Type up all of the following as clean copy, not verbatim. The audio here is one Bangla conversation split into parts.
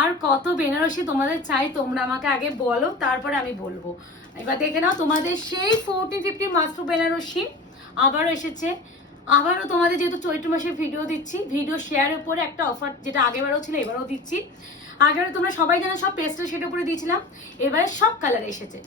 আর কত বেনারসি তোমাদের চাই তোমরা আমাকে আগে বলো, তারপরে আমি বলবো। এবার দেখে নাও তোমাদের সেই 1450 মাস্ট্রো বেনারসি আবারও এসেছে। আবারও তোমাদের যেহেতু চৈত্র মাসে ভিডিও দিচ্ছি, ভিডিও শেয়ারের উপরে একটা অফার, যেটা আগেবারও ছিল এবারও দিচ্ছি। আগেবারে তোমরা সবাই জানো সব পেস্টেল শেডের উপরে দিয়েছিলাম, এবারে সব কালার এসেছে।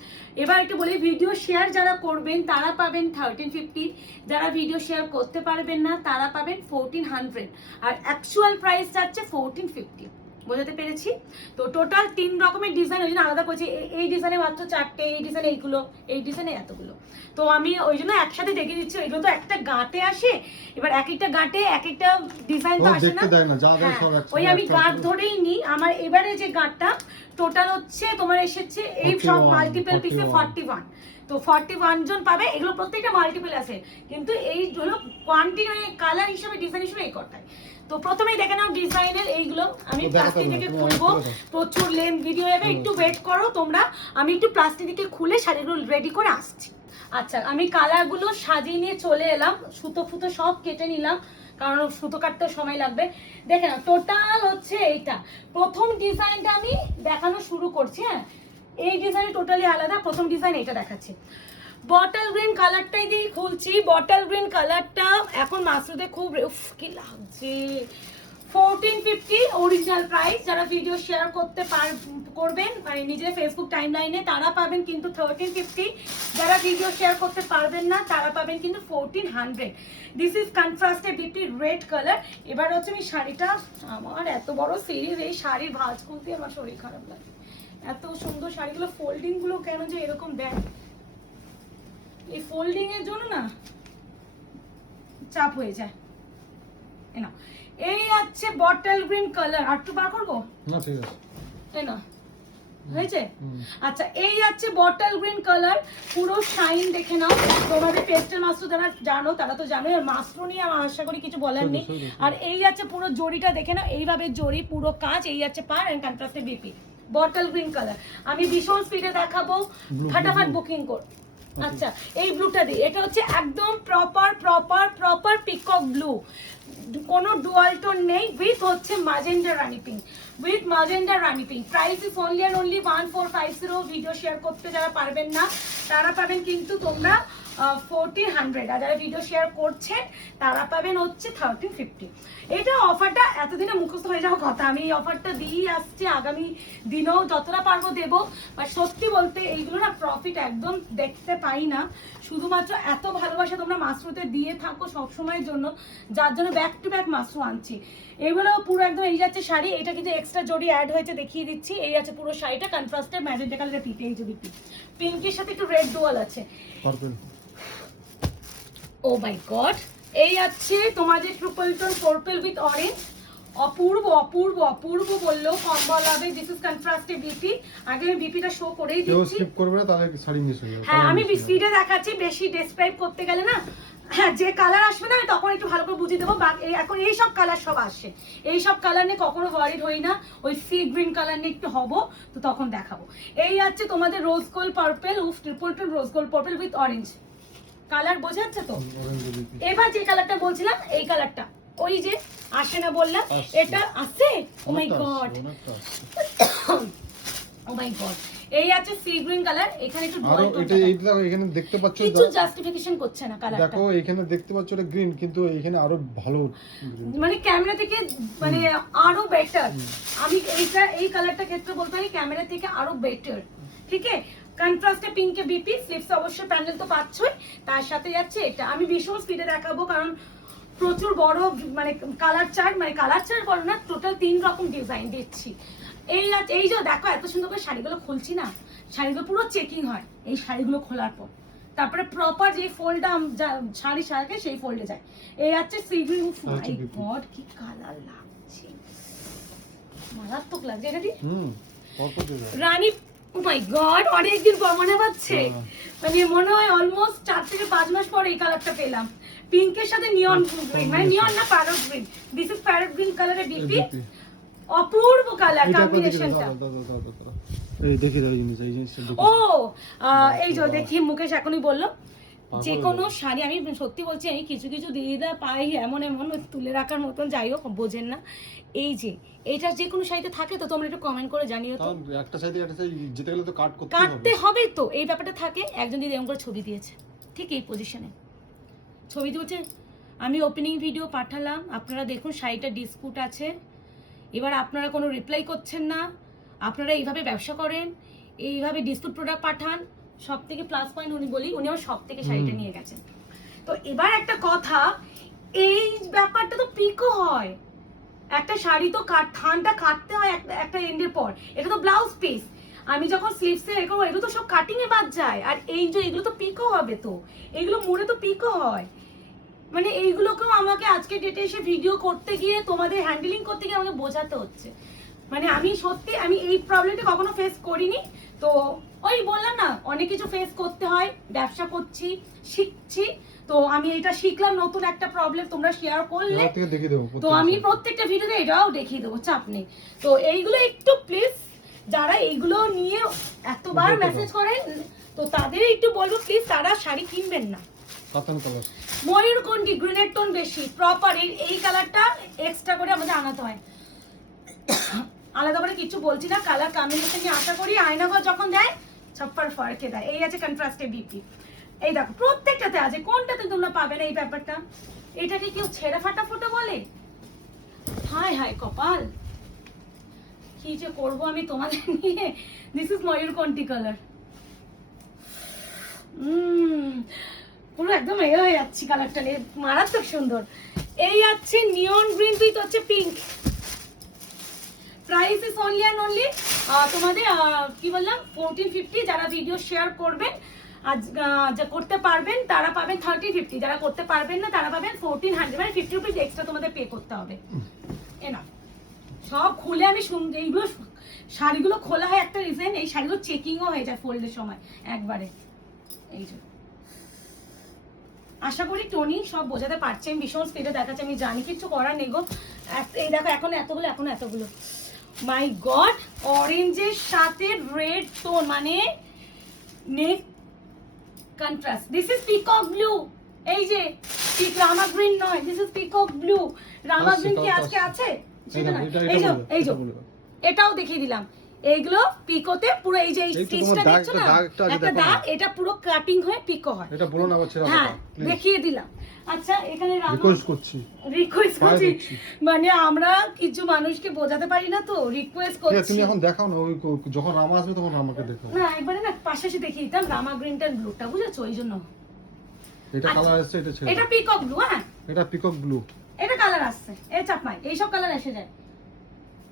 এবার একটু বলি, ভিডিও শেয়ার যারা করবেন তারা পাবেন 1350, যারা ভিডিও শেয়ার করতে পারবেন না তারা পাবেন 1400, আর অ্যাকচুয়াল প্রাইস যাচ্ছে 1450। বোঝাতে পেরেছি? তো টোটাল 3 রকমের ডিজাইন, ওই জন্য আলাদা করছি। এই ডিজাইনে মাত্র 4টে, এই ডিজাইনে এইগুলো, এই ডিজাইনে এতগুলো। তো আমি ওই জন্য একসাথে দেখিয়ে দিচ্ছি। এগুলো তো একটা গাঁটে আসে, এবার এক একটা গাঁটে এক একটা ডিজাইন তো আসে না, ওই আমি গাঁট ধরেই নিই। আমার এবারে যে গাঁটটা টোটাল হচ্ছে তোমার এসেছে এই সব মাল্টিপল পিসে 41। তো 41 জন পাবে। এগুলো প্রত্যেকটা মাল্টিপল আছে, কিন্তু এই হলো কোয়ান্টিটি, মানে কালার হিসেবে, ডিজাইন হিসেবে এই কটাই। তো প্রথমেই দেখে নাও ডিজাইনের এইগুলো। আমি প্লাস্টিক থেকে খুলবো, প্রচুর লেন্থ ভিডিও যাবে, একটু ওয়েট করো তোমরা। আমি একটু প্লাস্টিক থেকে খুলে শাড়িগুলো রেডি করে আসছি। আচ্ছা, আমি কালারগুলো সাজিয়ে নিয়ে চলে এলাম, সুতো ফুতো সব কেটে নিলাম, কারণ সুতো কাটতে সময় লাগবে। দেখে নাও টোটাল হচ্ছে এইটা। প্রথম ডিজাইনটা আমি দেখানো শুরু করছি। হ্যাঁ, এই ডিজাইন টোটালি আলাদা। প্রথম ডিজাইন এটা দেখাচ্ছি, বটল গ্রিন কালারটাই দিয়ে খুলছি। বটল গ্রিন কালারটা এখন মাসরুদে খুব কি লাগছে। 1450 অরিজিনাল প্রাইস। যারা ভিডিও শেয়ার করবেন মানে নিজের ফেসবুক টাইম লাইনে তারা পাবেন কিন্তু 1350। যারা ভিডিও শেয়ার করতে পারবেন না তারা পাবেন কিন্তু 1400। দিস ইজ কন্ট্রাস্টে বিউটি রেড কালার। এবার হচ্ছে আমি শাড়িটা, আমার এত বড় সিরিজ, এই শাড়ির ভাঁজ খুলতে আমার শরীর খারাপ লাগে। এত সুন্দর শাড়িগুলো, ফোল্ডিং গুলো কেন যে এরকম দেয়, এই ফোল্ডিং এর জন্য না চাপ হয়ে যায়। না, এই আছে বটল গ্রিন কালার। আর একটু বার করবো না? ঠিক আছে, তাই না? হয়েছে? আচ্ছা, এই আছে বটল গ্রিন কালার, পুরো শাইন দেখে নাও। তোমাদের পেস্টেল মাস্ট্রো যারা জানো তারা তো জানো, আর মাস্ট্রো নিয়ে আমার আশা করি কিছু বলার নেই। আর এই আছে পুরো জড়িটা দেখে নাও, এইভাবে জড়ি পুরো কাজ। এই আছে পার এন্ড কন্ট্রাস্টে বিপি, বটল গ্রিন কালার। আমি ভীষণ স্পিডে দেখাবো, ফাটাফাট বুকিং কর। আচ্ছা, এই ব্লুটা দিই, এটা হচ্ছে একদম প্রপার পিকক ব্লু, কোনো ডুয়াল টোন নেই, উইথ হচ্ছে magenta rani pink, with magenta rani pink. Price is only and only 1450। Video share করতে যারা পারবেন না তারা পাবেন কিন্তু তোমরা 1400, আর যারা ভিডিও শেয়ার করছেন তারা পাবেন হচ্ছে 1350। এটা অফারটা এতদিনে মুখস্থ হয়ে যাওয়ার কথা। আমি এই অফারটা দিয়ে আসছি, আগামী দিনেও যতটা পারবো দেবো। বা সত্যি বলতে এইগুলো না প্রফিট একদম দেখতে পাই না, শুধুমাত্র এত ভালোবাসা তোমরা মাশরুতে দিয়ে থাকো সবসময়ের জন্য, যার জন্য ব্যাক টু ব্যাক মাশরু আনছি। এগুলো পুরো একদম এই যাচ্ছে শাড়ি, এটা কিন্তু এক্সট্রা জড়ি অ্যাড হয়েছে, দেখিয়ে দিচ্ছি। এই আছে পুরো শাড়িটা কন্ট্রাস্টে ম্যাজেন্টা কালারের পিঠে, এই যে পিঙ্কের সাথে একটু রেড ডুয়াল আছে। ও মাই গড, এই আছে তোমাদের triple tone purple with orange. অপূর্ব অপূর্ব অপূর্ব বললেও কম বলা হবে। দিস ইজ কন্ট্রাস্টে বিপি। আগে আমি বিপিটা শো করেই দিচ্ছি, স্কিপ করবে না তাহলে শাড়ি মিস হয়ে যাবে। হ্যাঁ, আমি স্পিডে দেখাচ্ছি, বেশি ডেসক্রাইব করতে গেলে না, হ্যাঁ যে কালার আসবে না আমি তখন একটু ভালো করে বুঝিয়ে দেবো। এখন এই সব কালার সব আসছে, এই সব কালার নিয়ে কখনো ওয়ারিড হই না। ওই সি গ্রিন কালার নিয়ে একটু হবো, তো তখন দেখাবো। এই আছে তোমাদের রোজ গোল্ড পার্পল, উফ triple tone rose gold purple with orange colour, বোঝা যাচ্ছে তো? এবার যে কালারটা বলছিলাম এই কালারটা, ওই যে আসে না বললাম, এটা আছে। ও মাই গড, ও মাই গড, এই আছে সি গ্রিন কালার। এখানে একটু আর এটা এইটা এখানে দেখতে পাচ্ছ, কিছু জাস্টিফিকেশন করছে না কালারটা। দেখো এখানে দেখতে পাচ্ছ এটা গ্রিন, কিন্তু এখানে আরো ভালো, মানে ক্যামেরা থেকে মানে আরো বেটার। আমি এইটা এই কালারটা ক্ষেত্রে বলতে পারি ক্যামেরা থেকে আরো বেটার। ঠিক আছে, কন্ট্রাস্টে পিঙ্কে বিপি, স্লিপস অবশ্যই প্যানেল তো পাচ্ছই, তার সাথে যাচ্ছে এটা। আমি ভীষণ স্পিডে দেখাবো কারণ প্রচুর বড়, মানে কালার চার্ট, মানে কালার চার্ট বলো না, টোটাল 3 রকম ডিজাইন দিচ্ছি। এই যে দেখো এত সুন্দর করে শাড়িগুলো খুলছি না, শাড়িগুলো পুরো চেকিং হয় এই শাড়িগুলো খোলার পর, তারপরে প্রপার যে ফোল্ডটা শাড়ি সারাকে সেই ফোল্ডে যায়। এই আছে সি গ্রিন। মাই গড, কি কালার লাগছে, মারাত্মক লাগছে। এটা কি রানী? ও মাই গড, অনেকদিন পর মনে পাচ্ছে, মানে মনে হয় অলমোস্ট 4 থেকে 5 মাস পর এই কালারটা পেলাম। পিঙ্কের সাথে নিয়ন গ্রিন, মানে নিয়ন না parrot green. This is parrot green কালারের বিপি, অপূর্ব কালার কম্বিনেশনটা। এই দেখি দাও জিনিস, এই জিনিসটা দেখি। ও এই যে দেখি মুকেশ এখনই বললো, যে কোনো শাড়ি, আমি সত্যি বলছি, আমি কিছু কিছু দিদিরা পাই এমন এমন তুলে রাখার মতন, যাই হোক বোঝেন না। এই যে এটা যে কোনো শাড়িতে থাকে তো, তোমরা একটু কমেন্ট করে জানিও তো। একটা সাইড থেকে একটা সাইড যেতে গেলে তো কাট করতে হবে, কাটতে হবে তো, এই ব্যাপারটা থাকে। একজন দিদি এরকম করে ছবি দিয়েছে, ঠিক এই পজিশনে ছবি দিয়েছে। আমি ওপেনিং ভিডিও পাঠালাম, আপনারা দেখুন শাড়িটা ডিসপুট আছে। এবার আপনারা কোনো রিপ্লাই করছেন না, আপনারা এইভাবে ব্যবসা করেন, এইভাবে ডিসপুট প্রোডাক্ট পাঠান। সব থেকে প্লাস পয়েন্ট উনি বলি, উনি আমার সব থেকে শাড়িটা নিয়ে গেছেন। তো এবার একটা কথা, এই ব্যাপারটা তো পিকও হয়, একটা শাড়ি তো থানটা কাটতে হয় একটা এন্ডের পর, এটা তো ব্লাউজ পিস। আমি যখন স্লিভসে এরকম, এগুলো তো সব কাটিং এ বাদ যায়। আর এই যে এগুলো তো পিকও হবে, তো এগুলো মোড়ে তো পিকও হয়। মানে এইগুলোকেও আমাকে আজকে ডেটে এসে ভিডিও করতে গিয়ে, তোমাদের হ্যান্ডেলিং করতে গিয়ে আমাকে বোঝাতে হচ্ছে। মানে আমি সত্যি, আমি এই প্রবলেমটা কখনো ফেস করিনি। তো ওই বললাম না, অনেক কিছু ফেস করতে হয়, ব্যবসা করছি, শিখছি। তো আমি এটা শিখলাম, নতুন একটা প্রবলেম তোমরা শেয়ার করলে তো আমি প্রত্যেকটা ভিডিওতে এটাও দেখিয়ে দেবো, চাপ নেই। তো এইগুলো একটু প্লিজ, যারা এইগুলো নিয়ে এতবার মেসেজ করেন, তো তাদের একটু বলবো প্লিজ, তারা শাড়ি কিনবেন না। ময়ূরকণ্ঠী গ্রিনের টোন বেশি প্রপার, এই কালারটা এক্সট্রা করে আমাদের আনাতে হয়, আলাদা করে কিছু বলছি না। কালার কম্বিনেশন নিয়ে আশা করি আয়নাঘর যখন দেয় ছাপ্পার ফারকে দেয়। এই আছে কন্ট্রাস্টে বিপি, এই দেখো প্রত্যেকটাতে আছে, কোনটাতে তোমরা পাবে না এই ব্যাপারটা। এটাকে কেউ ছেঁড়া ফাটা ফুটো বলে? হায় হায় কপাল, কি যে করবো আমি তোমাদের নিয়ে। দিস ইজ ময়ূরকণ্ঠী কালার, পুরো একদম এ হয়ে যাচ্ছি কালারটা নিয়ে, মারাত্মক সুন্দর। এই আছে নিয়ন গ্রিন উইথ হচ্ছে pink. Price is only and only তোমাদের কি বললাম 1450। যারা ভিডিও শেয়ার করবেন আজ যা করতে পারবেন তারা পাবেন 3050, যারা করতে পারবেন না তারা পাবেন 1400, মানে 50 রুপিস এক্সট্রা তোমাদের পে করতে হবে। এনা সব খুলে আমি এইগুলো শাড়িগুলো খোলা হয় একটা রিজন, এই শাড়িগুলো চেকিংও হয়ে যায় ফোল্ডের সময় একবারে। এই যে আশা করি টনি সব বোঝাতে পারছে, আমি ভীষণ স্পিডে দেখাচ্ছি, আমি জানি কিছু করার নেই গো। এই দেখো এখন এতগুলো মাই গড, অরেঞ্জের সাথে রেড টোন, মানে neck contrast. This is peacock blue, এই যে পিক রামা গ্রিন নয়, this is peacock blue. Rama green কি আজকে আছে? সেটা না, এই যে এটাও দেখিয়ে দিলাম। এইগুলো পিকোতে পুরো এই যে এই স্টিচটা দেখছো না, একটা দাগ, এটা পুরো কাটিং হয়ে পিকো হয়। এটা বলো না বাচ্চা, হ্যাঁ দেখিয়ে দিলাম। আচ্ছা এখানে রিকোয়েস্ট করছি, মানে আমরা কিছু মানুষকে বোঝাতে পারি না, তো রিকোয়েস্ট করছি। তুমি এখন দেখাও না, ওই যখন রামা আসবে তখন রামাকে দেখাও না, একবারে না পাশাপাশি দেখিয়ে দিতাম, রামা গ্রিনটা ব্লুটা, বুঝেছো? ওই জন্য এটা কালার আসছে, এটা ছেড়ে এটা পিকক ব্লু। হ্যাঁ এটা পিকক ব্লু, এটা কালার আসছে, এই চাপাই এই সব কালার এসে যায়।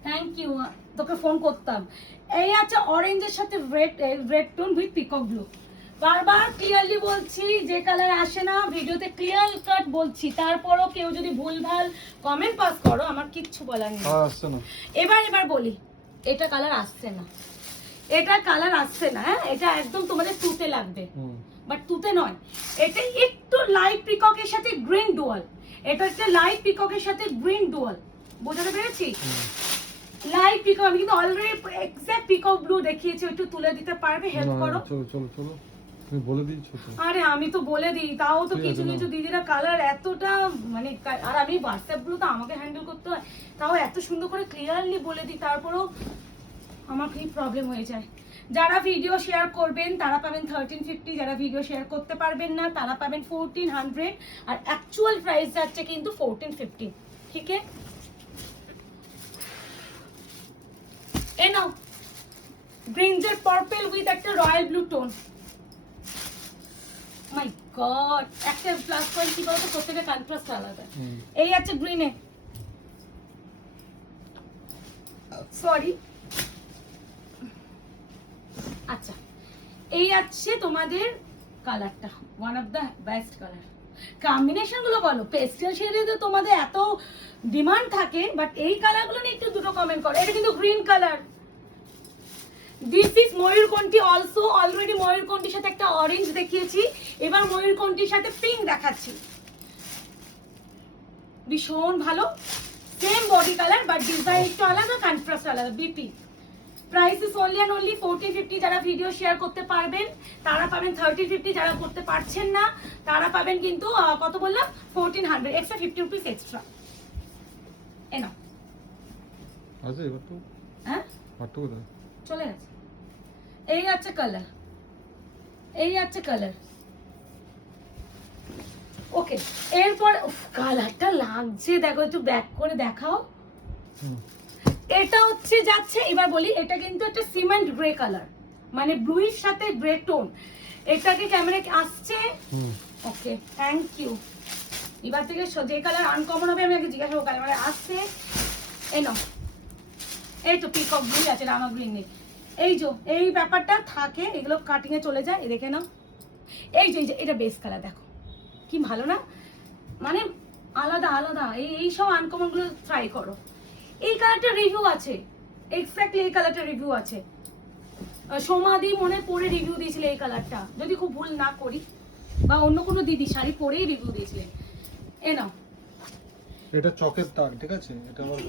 থ্যাংক ইউ, তোকে ফোন করতাম। এই আছে অরেঞ্জের সাথে red tone with peacock blue. বারবার ক্লিয়ারলি বলছি, যে কালার আসে না ভিডিওতে ক্লিয়ার কাট বলছি, তারপরও কেউ যদি ভুলভাল কমেন্ট পাস করো আমার কিচ্ছু বলার নেই। আসছে না। এবার বলি, এটা কালার আসছে না, এটা কালার আসছে না। হ্যাঁ এটা একদম তোমাদের তুতে লাগবে, বাট তুতে নয়, এটা একটু লাইট পিককের সাথে গ্রিন ডুয়াল। এটা হচ্ছে লাইট পিককের সাথে গ্রিন ডুয়াল, বোঝাতে পেরেছি? লাইট পিকক, আমি কিন্তু অলরেডি এক্সাক্ট পিকক ব্লু দেখিয়েছি, একটু তুলে দিতে পারবে? হেল্প করো। চলো তুমি বলে দিয়েছো তো। আরে আমি তো বলে দিই, তাও তো কিছু কিছু দিদিরা কালার এতটা মানে, আর আমি হোয়াটসঅ্যাপ গুলো তো আমাকে হ্যান্ডেল করতে হয়, তাও এত সুন্দর করে ক্লিয়ারলি বলে দিই, তারপরেও আমার কি প্রবলেম হয়ে যায়। যারা ভিডিও শেয়ার করবেন তারা পাবেন 1350, যারা ভিডিও শেয়ার করতে পারবেন না তারা পাবেন 1400, আর অ্যাকচুয়াল প্রাইস যাচ্ছে কিন্তু 1450। ঠিক আছে, এই নাও গ্রিনজের পার্পল উইথ একটা রয়্যাল ব্লু টোন। মাই গড, একটা প্লাস পয়েন্ট কি বলতো, প্রত্যেকটা কন্ট্রাস্ট আলাদা। এই আছে গ্রিনে, সরি, আচ্ছা এই আছে তোমাদের কালারটা, one of the best colour. Combination গুলো বলো, পেস্টেল শেডে তো তোমাদের এত ডিমান্ড থাকে, বাট এই কালার গুলো নিয়ে একটু দুটো কমেন্ট করো। এটা কিন্তু গ্রিন কালার। দিস ইজ ময়ূরকণ্ঠী অলসো, অলরেডি ময়ূরকণ্ঠীর সাথে একটা অরেঞ্জ দেখিয়েছি, এবার ময়ূরকণ্ঠীর সাথে পিঙ্ক দেখাচ্ছি। ভীষণ ভালো, same body colour but design একটু আলাদা, কন্ট্রাস্ট আলাদা। BP price is only and only 1450। যারা ভিডিও শেয়ার করতে পারবেন তারা পাবেন 1350, যারা করতে পারছেন না তারা পাবেন কিন্তু কত বললাম 1400, এক্সট্রা 50 রুপিস এক্সট্রা। এনা আছে এবার তো হ্যাঁ হাঁটু কোথায়? চলে গেছে। এই আছে কালার, এই আছে কালার। ওকে, এরপর কালারটা লাগছে, দেখো একটু ব্যাক করে দেখাও। হুম। এটা হচ্ছে যাচ্ছে, এবার বলি এটা কিন্তু একটা সিমেন্ট গ্রে কালার, মানে ব্লুইর সাথে গ্রে টোন। এটাকে ক্যামেরা আসছে? হুম। ওকে, থ্যাংক ইউ। এবার থেকে যে কালার আনকমন হবে আমি আগে জিজ্ঞাসা করবো ক্যামেরা আসছে। এই নাও, এই তো পিকক ব্লু আছে, রামা গ্রিন নেই। এই যে এই ব্যাপারটা থাকে, এগুলো কাটিং এ চলে যায়, দেখে নাও। এই যে এটা বেস কালার, দেখো কি ভালো না, মানে আলাদা আলাদা। এই সব আনকমন গুলো ট্রাই করো। এই কালারটা রিভিউ আছে, এক্স্যাক্টলি এই কালারটা রিভিউ আছে। সোমাদি মনে পরে রিভিউ দিয়েছিল এই কালারটা, যদি খুব ভুল না করি, বা অন্য কোনো দিদি শাড়ি পরেই রিভিউ দিয়েছিলেন। এ নাও, এটা চকের দাগ, ঠিক আছে? এটা আমার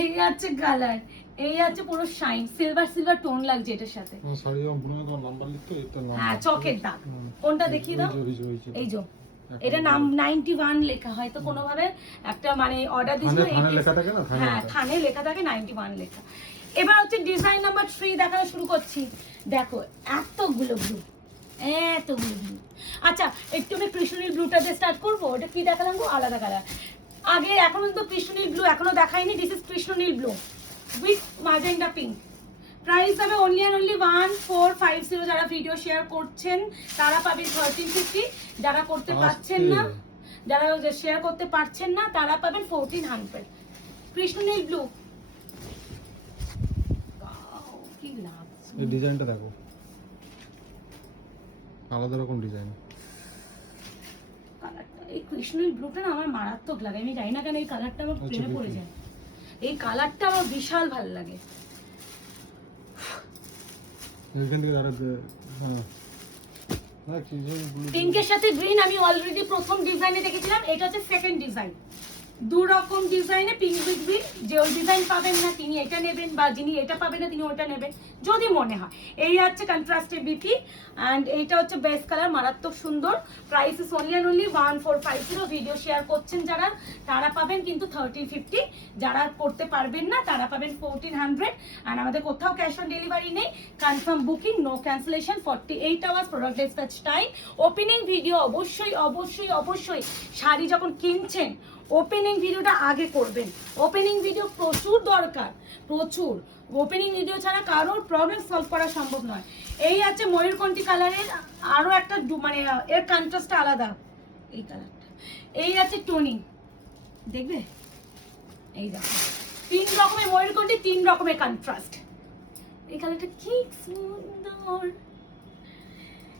এই আছে কালার, এই আছে পুরো শাইন, সিলভার সিলভার টোন লাগছে এটার সাথে। সরি আমি ভুলে তোমার নাম্বার লিখতে, এটা নাম্বার। হ্যাঁ, চকের দাগ। কোনটা দেখিয়ে দাও? এই যে এটা নাম 91 লেখা, হয়তো কোনো ভাবে একটা মানে অর্ডার দিছিল। থানে লেখা থাকে না? হ্যাঁ, থানে লেখা থাকে 91 লেখা। এবার হচ্ছে ডিজাইন নাম্বার 3 দেখানো শুরু করছি। দেখো এতগুলো ব্লু, এতগুলো ব্লু। আচ্ছা, একটু আমি কৃষ্ণনীল ব্লুটা দিয়ে স্টার্ট করবো। ওটা কি দেখালাম গো? আলাদা কালার। আগে এখনো তো কৃষ্ণনীল ব্লু এখনো দেখাইনি। দিস ইজ কৃষ্ণনীল blue with magenta pink. Price হবে অনলি অ্যান্ড অনলি 1450। যারা ভিডিও শেয়ার করছেন তারা পাবেন 1350, যারা করতে পারছেন না, যারা শেয়ার করতে পারছেন না তারা পাবেন 1400। কৃষ্ণনীল ব্লু, কি লাগছে এই ডিজাইনটা দেখো, আলাদা রকম ডিজাইন। কালারটা, এই কৃষ্ণনীল ব্লুটা না আমার মারাত্মক লাগে। আমি জানি না কেন এই কালারটা আমার প্রেমে পড়ে যায়। এই কালারটা আমার বিশাল ভালো লাগে। এখান থেকে দাঁড়াতে হ্যাঁ, কি যে পিঙ্কের সাথে গ্রিন আমি অলরেডি প্রথম ডিজাইনে দেখেছিলাম, এটা হচ্ছে সেকেন্ড ডিজাইন। দু রকম ডিজাইনে পিঙ্ক উইথ গ্রিন। যে ওই ডিজাইন পাবেন না তিনি এটা নেবেন, বা যিনি এটা পাবেন না তিনি ওটা নেবেন যদি মনে হয়। এই হচ্ছে কন্ট্রাস্টের বিপি, অ্যান্ড এইটা হচ্ছে বেস্ট কালার, মারাত্মক সুন্দর। Price is only and only 1450। Video share করছেন যারা তারা পাবেন কিন্তু 1350, যারা করতে পারবেন না তারা পাবেন 1400। আর আমাদের কোথাও ক্যাশ অন ডেলিভারি নেই, confirm booking, no cancellation, 48 hours product dispatch time. Opening video অবশ্যই অবশ্যই অবশ্যই শাড়ি যখন কিনছেন ওপেনিং ভিডিওটা আগে করবেন। ওপেনিং ভিডিও প্রচুর দরকার, প্রচুর। ওপেনিং ভিডিও ছাড়া কারোর প্রবলেম সলভ করা সম্ভব নয়। এই আছে ময়ূরকণ্ঠী কালারের আরো একটা মানে এর কন্ট্রাস্টটা আলাদা, এই কালারটা। এই আছে টোনিং, দেখবে এই দেখো 3 রকমের ময়ূরকণ্ঠী, 3 রকমের কন্ট্রাস্ট। এই কালারটা কি সুন্দর।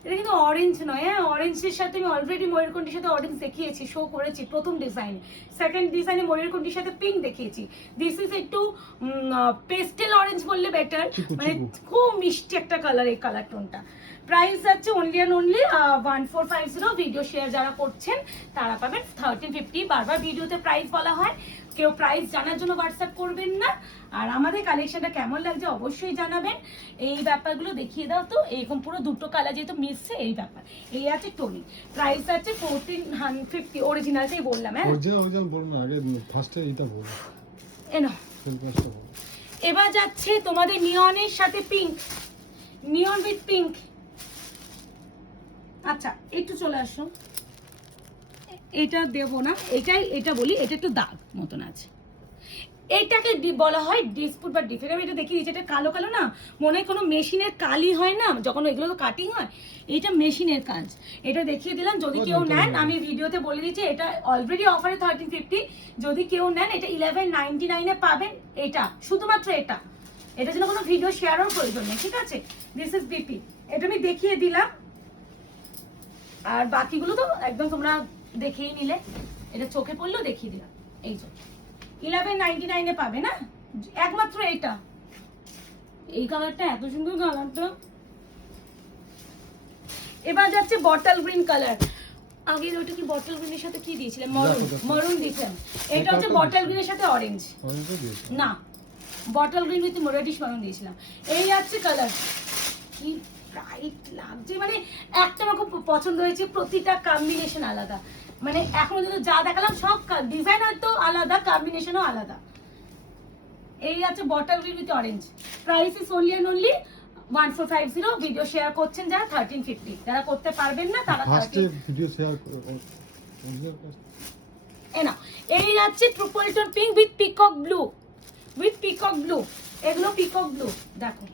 এটা কিন্তু অরেঞ্জ নয়, হ্যাঁ অরেঞ্জের সাথে আমি অলরেডি ময়ূরকণ্ঠীর সাথে অরেঞ্জ দেখিয়েছি, শো করেছি প্রথম ডিজাইন। সেকেন্ড ডিজাইনে ময়ূরকণ্ঠীর সাথে পিঙ্ক দেখিয়েছি। দিস ইজ একটু পেস্টেল অরেঞ্জ বললে বেটার, মানে খুব মিষ্টি একটা কালার এই কালার টোনটা। প্রাইস আছে only and only 1450। Video share যারা করছেন তারা পাবেন 1350। বারবার ভিডিওতে প্রাইস বলা হয়, কেউ প্রাইস জানার জন্য হোয়াটসঅ্যাপ করবেন না। আর আমাদের কালেকশনটা কেমন লাগছে অবশ্যই জানাবেন। এই ব্যাপারগুলো দেখিয়ে দাও তো, এরকম পুরো দুটো কালার যেহেতু মিশছে এই ব্যাপার। এই আছে টোনি, প্রাইস আছে 1450। অরিজিনালটাই বললাম। হ্যাঁ অরিজিনাল বলুন না, আগে ফার্স্টে এটা বলুন। এনো সেলফাসটা বলুন। এবার যাচ্ছে তোমাদের নিয়নের সাথে পিঙ্ক, নিয়ন উইথ পিঙ্ক। আচ্ছা একটু চলে আসো, এটা দেবো না, এটাই এটা বলি, এটা একটু দাগ মতন আছে। এইটাকে বলা হয় ডিসপুট বা ডিফেক্ট। আমি এটা দেখিয়ে দিচ্ছি, এটা কালো কালো না, মনে হয় কোনো মেশিনের কালি হয় না যখন এগুলো তো কাটিং হয়, এটা মেশিনের কাজ। এটা দেখিয়ে দিলাম, যদি কেউ নেন আমি ভিডিওতে বলে দিচ্ছি এটা অলরেডি অফারে 1350। যদি কেউ নেন এটা 1199 পাবেন। এটা শুধুমাত্র এটা, এটার জন্য কোনো ভিডিও শেয়ারও প্রয়োজন নেই, ঠিক আছে? দিস ইজ বিপি, এটা আমি দেখিয়ে দিলাম। আর বাকিগুলো তো একদম তোমরা দেখেই নিলে, এটা চোখে পড়লেও দেখিয়ে দিলাম। এই চোখে 1199 পাবে না, একমাত্র এটা। এই কালারটা এত সুন্দর কালারটা। এবার যাচ্ছে বটল গ্রিন কালার। আগে ওটা কি বটল গ্রিনের সাথে কি দিয়েছিলাম? মরুন, মরুন দিয়েছিলাম। এটা হচ্ছে বটল গ্রিনের সাথে অরেঞ্জ না, বটল গ্রিন উইথ রেডিশ মারুন দিয়েছিলাম। এই যাচ্ছে কালার, কি ব্রাইট লাগছে, মানে একটা আমার খুব পছন্দ হয়েছে, প্রতিটা কম্বিনেশন আলাদা, মানে এখনো যদি যা দেখালাম সব ডিজাইন হয়তো আলাদা, কম্বিনেশনও আলাদা। এই আছে bottle green with orange, price is only and only 1450। Video share করছেন যারা 1350, যারা করতে পারবেন না তারা ফার্স্টে ভিডিও শেয়ার না। এই আছে triple tone pink with peacock blue, with peacock blue, এগুলো পিকক ব্লু, দেখো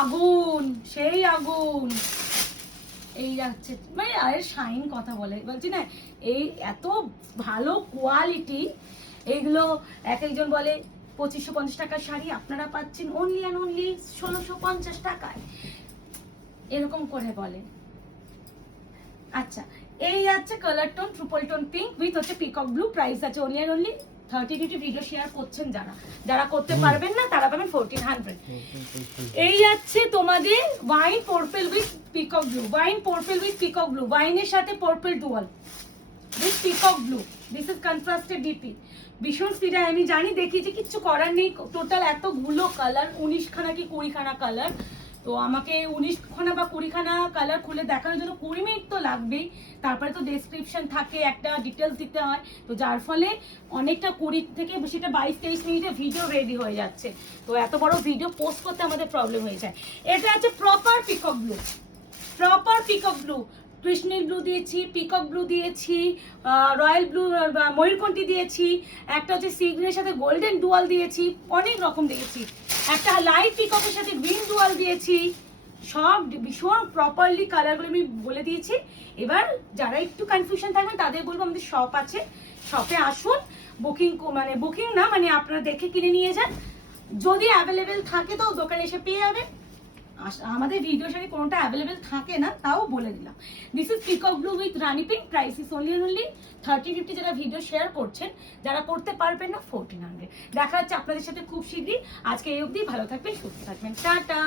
আগুন, সেই আগুন। এই যাচ্ছে মানে আরে শাইন কথা বলে বলছি না, এই এত ভালো কোয়ালিটি, এইগুলো এক একজন বলে 2550 টাকার শাড়ি আপনারা পাচ্ছেন অনলি অ্যান্ড অনলি 1650 টাকায়, এরকম করে বলে। আচ্ছা, এই যাচ্ছে colour tone triple tone pink with হচ্ছে পিকক ব্লু, প্রাইস আছে only and only 3050। Video share করছেন যারা, যারা করতে পারবেন না তারা পাবেন 1400। এই যাচ্ছে তোমাদের wine purple with peacock blue, wine purple with peacock blue, ওয়াইনের সাথে purple dual with peacock blue, this is contrasted DP. ভীষণ স্পিডে আমি জানি, দেখিয়েছি, কিচ্ছু করার নেই, টোটাল এতগুলো কালার, 19 খানা কি 20 খানা কালার, তো আমাকে 19 খানা বা 20 খানা কালার খুলে দেখানোর জন্য 20 মিনিট তো লাগবেই, তারপরে তো ডেসক্রিপশন থাকে, একটা ডিটেলস দিতে হয়, তো যার ফলে অনেকটা 20 থেকে সেটা 22-23 মিনিটে ভিডিও রেডি হয়ে যাচ্ছে, তো এত বড় ভিডিও পোস্ট করতে আমাদের প্রবলেম হয়ে যায়। এটা আছে proper peacock blue, proper peacock blue, কৃষ্ণের ব্লু দিয়েছি, পিকক ব্লু দিয়েছি, রয়্যাল ব্লু ময়ূরকণ্ঠী দিয়েছি, একটা হচ্ছে সি গ্রিনের সাথে গোল্ডেন ডুয়াল দিয়েছি, অনেক রকম দিয়েছি, একটা লাইট পিককের সাথে গ্রিন ডুয়াল দিয়েছি, সব ভীষণ প্রপারলি কালারগুলো আমি বলে দিয়েছি। এবার যারা একটু কনফিউশন থাকবেন তাদের বলবো আমাদের শপ আছে, শপে আসুন, বুকিং মানে বুকিং না মানে আপনারা দেখে কিনে নিয়ে যান, যদি অ্যাভেলেবেল থাকে তো দোকানে এসে পেয়ে যাবেন, আমাদের ভিডিও শাড়ি কোনোটা অ্যাভেলেবেল থাকে না, তাও বলে দিলাম। This is peacock blue with Rani pink, price is only 3050। যারা ভিডিও শেয়ার করছেন, যারা করতে পারবেন না 1400। দেখা হচ্ছে আপনাদের সাথে খুব শীঘ্রই, আজকে এই অবধি, ভালো থাকবেন, সুস্থ থাকবেন, টাটা।